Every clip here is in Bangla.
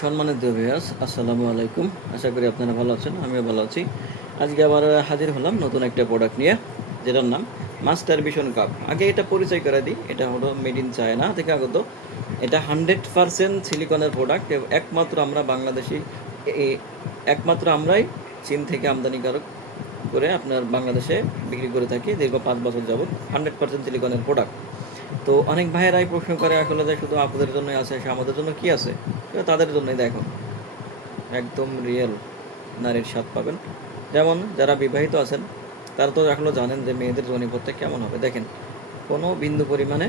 সম্মানিত ভিউয়ার্স, আসসালামু আলাইকুম। আশা করি আপনারা ভালো আছেন, আমিও ভালো আছি। আজকে আবার হাজির হলাম নতুন একটা প্রোডাক্ট নিয়ে, যেটার নাম মাস্টার ভিশন কাপ। আগে এটা পরিচয় করে দিই, এটা হলো মেড ইন চায়না থেকে আগত। এটা 100% সিলিকনের প্রোডাক্ট। একমাত্র আমরা বাংলাদেশি, একমাত্র আমরাই চীন থেকে আমদানিকারক করে আপনার বাংলাদেশে বিক্রি করে থাকি দীর্ঘ 5 বছর যাবত। 100% সিলিকনের প্রোডাক্ট। তো অনেক ভাইয়েরাই প্রশ্ন করে আসলে যে শুধু আপনাদের জন্যই আছে, আমাদের জন্য কি আছে? তাদের জন্যই দেখো, একদম রিয়েল নারীর স্বাদ পাবেন। যেমন যারা বিবাহিত আছেন তারা তো এখনও জানেন যে মেয়েদের যোনিপথটা কেমন হবে। দেখেন, কোনো বিন্দু পরিমাণে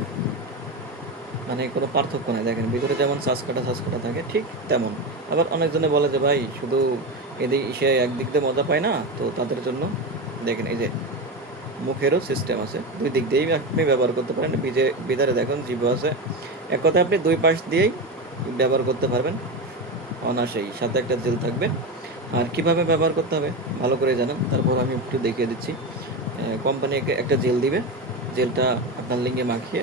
মানে কোনো পার্থক্য নেই। দেখেন ভিতরে যেমন শ্বাস কাটা থাকে, ঠিক তেমন। আবার অনেকজনে বলে যে ভাই শুধু এদিক সে একদিক দিয়ে মজা পায় না, তো তাদের জন্য দেখেন এই যে মুখেরও সিস্টেম আছে, দুই দিক দিয়েই আপনি ব্যবহার করতে পারেন। ভিতরে দেখুন জিভ আছে, এক কথায় আপনি দুই পাশ দিয়েই ব্যবহার করতে পারবেন অনায়াসেই। সাথে একটা জেল থাকবে। আর কিভাবে ব্যবহার করতে হবে ভালো করে জানেন, তারপর আমি একটু দেখিয়ে দিচ্ছি। কোম্পানি একটা জেল দিবে, জেলটা আপনার লিঙ্গে মাখিয়ে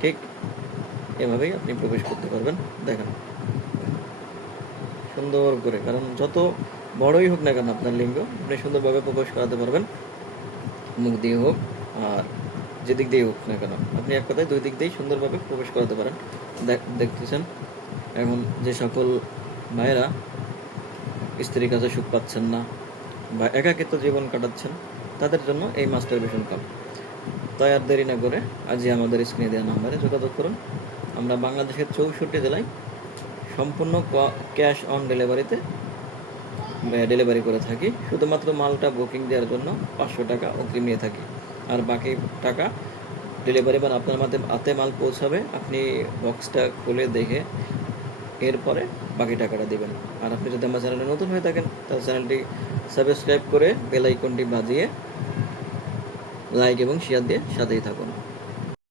ঠিক এভাবেই আপনি প্রবেশ করতে পারবেন। দেখেন সুন্দর করে, কারণ যত বড়ই হোক না কেন আপনার লিঙ্গ, আপনি সুন্দরভাবে প্রবেশ করাতে পারবেন, মুখ দিয়ে হোক আর যেদিক দিয়ে হোক না কেন। আপনি এক কথায় দুই দিক দিয়েই সুন্দরভাবে প্রবেশ করাতে পারেন। দেখতেছেন এখন যে সকল ভাইয়েরা স্ত্রীর কাছে সুখ পাচ্ছেন না বা একাকিত্ব জীবন কাটাচ্ছেন, তাদের জন্য এই মাস্টার ভিশন কাপ। তাই আর দেরি না করে আজই আমাদের স্ক্রিনে দেওয়া নাম্বারে যোগাযোগ করুন। আমরা বাংলাদেশের 64 জেলায় সম্পূর্ণ ক্যাশ অন ডেলিভারিতে ডেলিভারি করে থাকি। শুধুমাত্র মালটা বুকিং দেওয়ার জন্য 500 টাকা অগ্রিম নিয়ে থাকি, আর বাকি টাকা ডেলিভারি ম্যান আপনার হাতে মাল পৌঁছাবে, আপনি বক্সটা খুলে দেখে এরপরে বাকি টাকাটা দেবেন। আর আপনি যদি আমার চ্যানেলে নতুন হয়ে থাকেন তাহলে চ্যানেলটি সাবস্ক্রাইব করে বেল আইকনটি বাজিয়ে লাইক এবং শেয়ার দিয়ে সাথেই থাকুন।